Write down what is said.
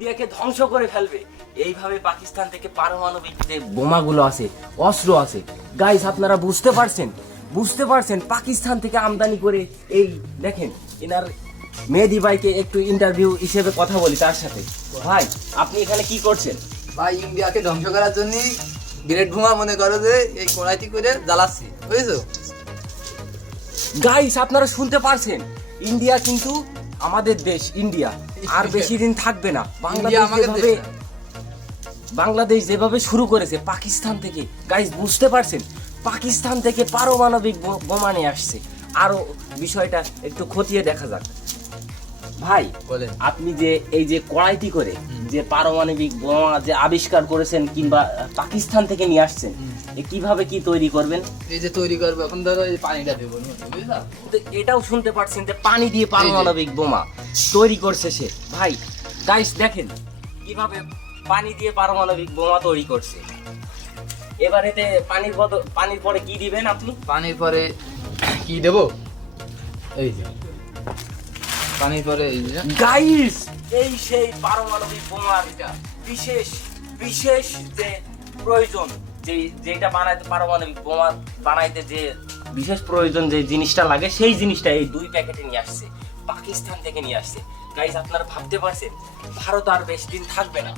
ইন্ডিয়াকে ধ্বংস করে ফেলবে। এইভাবে পাকিস্তান থেকে পারমাণবিক যে বোমাগুলো আছে, অস্ত্র আছে, গাইস আপনারা বুঝতে পারছেন পাকিস্তান থেকে আমদানি করে। এই দেখেন এনার মেহেদি ভাইকে একটু ইন্টারভিউ হিসেবে কথা বলি তার সাথে। ভাই আপনি এখানে কি করছেন? ভাই ইন্ডিয়াকে ধ্বংস করার জন্য গ্রেট বোমা মনে করো যে এই কড়াইটি করে জ্বালাচ্ছি, বুঝেছো? গাইস আপনারা শুনতে পারছেন, ইন্ডিয়া কিন্তু আমাদের দেশ, ইন্ডিয়া আর বেশি দিন থাকবে না। ইন্ডিয়া আমাদের দেশ না। বাংলাদেশ যেভাবে শুরু করেছে পাকিস্তান থেকে, গাইস বুঝতে পারছেন পাকিস্তান থেকে পারমাণবিক বোমা নিয়ে আসছে। আরো বিষয়টা একটু খতিয়ে দেখা যাক। ভাই বলেন। আপনি যে এই যে কড়াইটি করে যে পারমাণবিক বোমা যে আবিষ্কার করেছেন কিংবা পাকিস্তান থেকে নিয়ে আসছেন, এ কিভাবে কি তৈরি করবেন? এই যে তৈরি করবো এখন ধরো এই পানিটা দেবো, বুঝলা? তো এটাও শুনতে পাচ্ছেন যে পানি দিয়ে পারমাণবিক বোমা তৈরি করছে সে। ভাই গাইস দেখেন কিভাবে পানি দিয়ে পারমাণবিক বোমা তৈরি করছে। এবার এতে পানির পরে কি দিবেন আপনি? পানির পরে কি দেবো? এই যে পানির পরে এই যে গাইস এই সেই পারমাণবিক বোমার বিশেষ বিশেষ যে প্রয়োজন, যেটা বানাইতে পারমাণবিক বোমা বানাইতে যে বিশেষ প্রয়োজন যে জিনিসটা লাগে, সেই জিনিসটা এই 2 প্যাকেটে নিয়ে আসছে, পাকিস্তান থেকে নিয়ে আসছে। গাইস আপনারা ভাবতে পারছেন ভারত আর বেশি দিন থাকবে না।